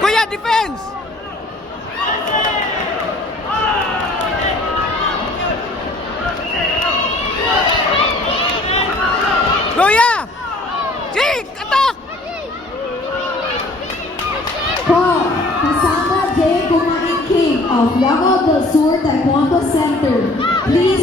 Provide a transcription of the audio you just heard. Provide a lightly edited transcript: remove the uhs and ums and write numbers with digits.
Kuya, defense! Kuya! Jake! Attack! Paul, kasama Jay Kumain King of Lanao del Sur Taekwondo Center. Please